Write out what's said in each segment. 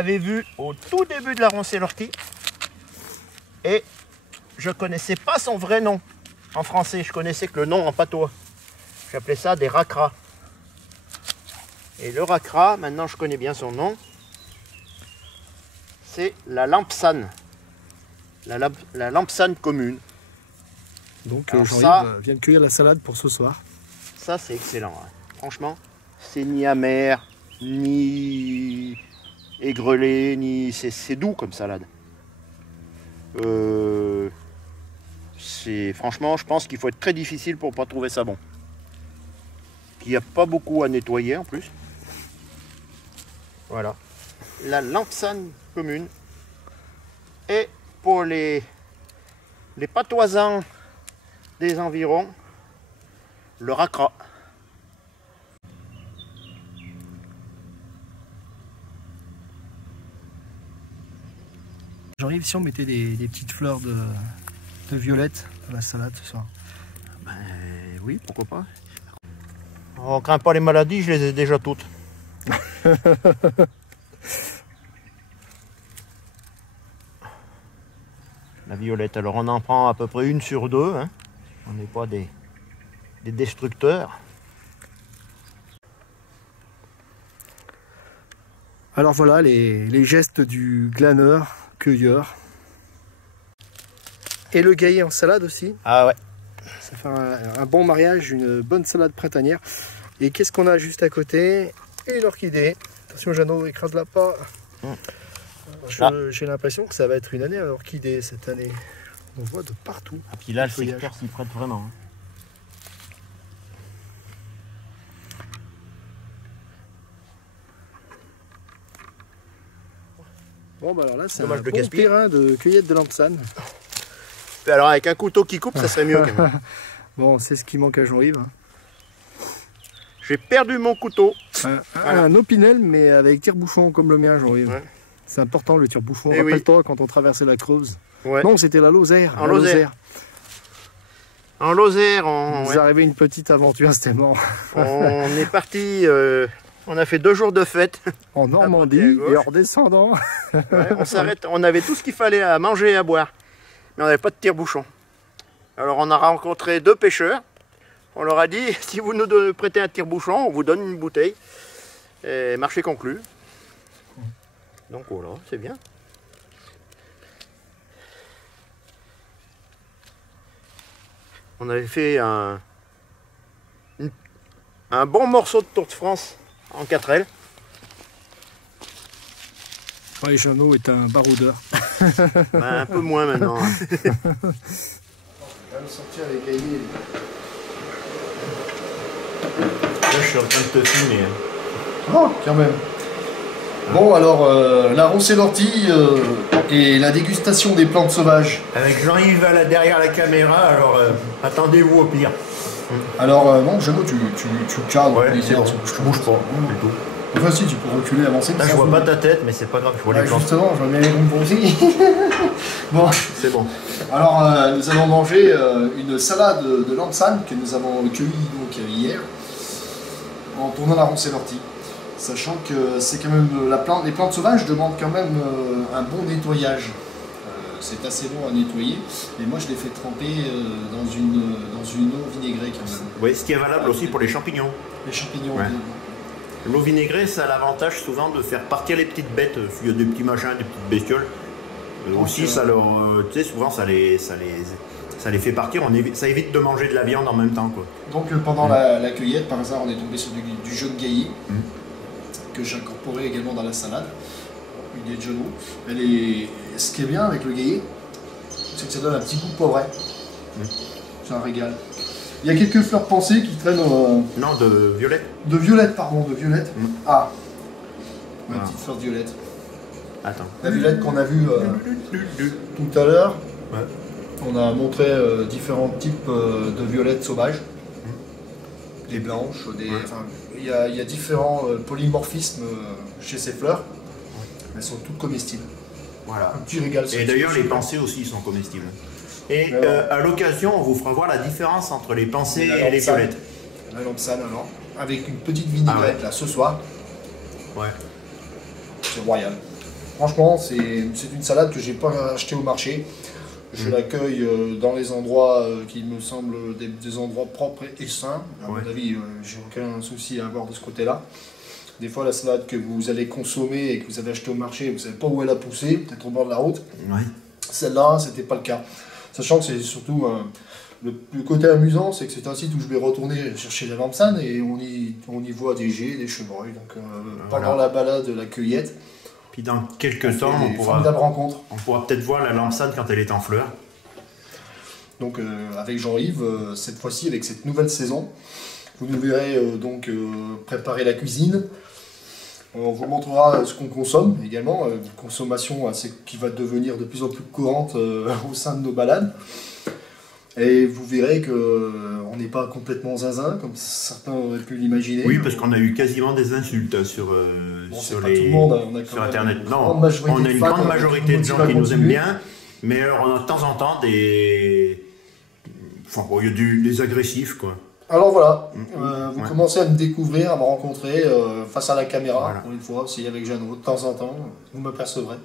l'avais vu au tout début de la Roncelotti. Et je connaissais pas son vrai nom en français. Je connaissais que le nom en patois. J'appelais ça des racras. Et le racra, maintenant je connais bien son nom. C'est la lampsane. La lampsane commune. Donc Alors Jean-Yves vient de cueillir la salade pour ce soir. Ça c'est excellent. Hein. Franchement, c'est ni amer, ni aigrelé, ni c'est doux comme salade. Franchement, je pense qu'il faut être très difficile pour pas trouver ça bon. Il n'y a pas beaucoup à nettoyer en plus. Voilà. La lampsane commune. Et pour les patoisans des environs, le racra. Jean-Yves, si on mettait des petites fleurs de violette dans la salade ce soir. Ben oui, pourquoi pas. On craint pas les maladies, je les ai déjà toutes. La violette, alors on en prend à peu près 1 sur 2. Hein. On n'est pas des destructeurs. Alors voilà les gestes du glaneur, cueilleur. Et le gaillet en salade aussi. Ah ouais. Ça fait un bon mariage, une bonne salade printanière. Et qu'est-ce qu'on a juste à côté? Une orchidée. Attention Jeannot, écrase-la pas. J'ai l'impression que ça va être une année à l'orchidée cette année. On voit de partout. Et puis là, le secteur s'y prête vraiment. Hein. Bon bah alors là c'est un Dommage de bon terrain de cueillette de lampsane. Alors avec un couteau qui coupe, ça serait mieux quand même. Bon, c'est ce qui manque à Jean-Yves. J'ai perdu mon couteau. Un opinel mais avec tire-bouchon comme le mien Jean-Yves. Ouais. C'est important le tire-bouchon. Rappelle-toi quand on traversait la Creuse. Ouais. Non, c'était la Lozère. En Lozère. En Lozère, on... Vous arrivez une petite aventure, c'était mort. On est parti, on a fait 2 jours de fête. En Normandie et en redescendant. Ouais, on s'arrête, on avait tout ce qu'il fallait à manger et à boire. Mais on n'avait pas de tire-bouchon. Alors on a rencontré 2 pêcheurs. On leur a dit, si vous nous prêtez un tire-bouchon, on vous donne une bouteille. Et marché conclu. Donc voilà, c'est bien. On avait fait un bon morceau de Tour de France en 4L. Ouais, Jeannot est un baroudeur. Ben, un peu moins maintenant. Hein. On va sortir les cahiers. Là, je suis en train de te filmer. Oh, quand même. Bon, alors, la Roncelotti et la dégustation des plantes sauvages. Avec Jean-Yves derrière la caméra, alors attendez-vous au pire. Alors, non, Jeannot, tu cadres. Ouais, c'est bon, je bouge pas. Enfin, si, tu peux reculer, avancer. Là, je vois pas ta tête, mais c'est pas grave, je vois les plantes. Justement, je vois bien les bonbons aussi. Bon, c'est bon. Alors, nous allons manger une salade de lampsane que nous avons cueillie donc, hier en tournant la Roncelotti. Sachant que c'est quand même les plantes sauvages demandent quand même un bon nettoyage. C'est assez long à nettoyer, mais moi je l'ai fait tremper dans une eau vinaigrée quand même. Oui, ce qui est valable aussi pour les champignons. Les champignons. Ouais. L'eau vinaigrée, ça a l'avantage souvent de faire partir les petites bêtes. Il y a des petits machins, des petites bestioles. Aussi, ça leur, tu sais, souvent ça les fait partir. Ça évite de manger de la viande en même temps, quoi. Donc pendant la cueillette, par hasard, on est tombé sur du jaune gaillet. Que j'ai incorporé également dans la salade, une idée de genou. Ce qui est bien avec le gaillet, c'est que ça donne un petit goût poivré. C'est un régal. Il y a quelques fleurs pensées qui traînent... Non, de violette. De violette, pardon, de violette. Ah, une petite fleur de violette. Attends. La violette qu'on a vue tout à l'heure. Ouais. On a montré différents types de violettes sauvages. Des blanches, enfin, il y a différents polymorphismes chez ces fleurs. Elles sont toutes comestibles. Voilà. Un petit régal. Et d'ailleurs, les pensées aussi sont comestibles. Et à l'occasion, on vous fera voir la différence entre les pensées et les violettes. La lampsane, alors, avec une petite vinaigrette là ce soir. Ouais. C'est royal. Franchement, c'est une salade que j'ai pas achetée au marché. Je l'accueille dans les endroits qui me semblent des endroits propres et sains. À mon avis, j'ai aucun souci à avoir de ce côté-là. Des fois, la salade que vous allez consommer et que vous avez achetée au marché, vous ne savez pas où elle a poussé, peut-être au bord de la route. Celle-là, c'était pas le cas. Sachant que c'est surtout le côté amusant, c'est que c'est un site où je vais retourner chercher la lampsane et on y voit des geais, des chevreuils. Donc pendant la balade, la cueillette. Puis dans quelques temps, on pourra peut-être voir la lampsane quand elle est en fleurs. Donc avec Jean-Yves, cette fois-ci avec cette nouvelle saison, vous nous verrez préparer la cuisine. On vous montrera ce qu'on consomme également, une consommation qui va devenir de plus en plus courante au sein de nos balades. Et vous verrez qu'on n'est pas complètement zinzin, comme certains auraient pu l'imaginer. Oui, parce qu'on a eu quasiment des insultes sur Internet. Non, on a une grande majorité de gens qui nous aiment bien, mais alors on a de temps en temps des agressifs, quoi. Alors voilà, vous commencez à me découvrir, à me rencontrer face à la caméra, pour une fois, aussi avec Jeannot, de temps en temps, vous m'apercevrez.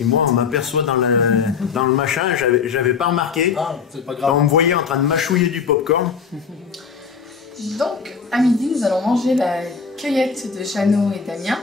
Et moi, on m'aperçoit dans le machin, j'avais pas remarqué. Ah, c'est pas grave. On me voyait en train de mâchouiller du popcorn. Donc, à midi, nous allons manger la cueillette de Jeannot et Damien.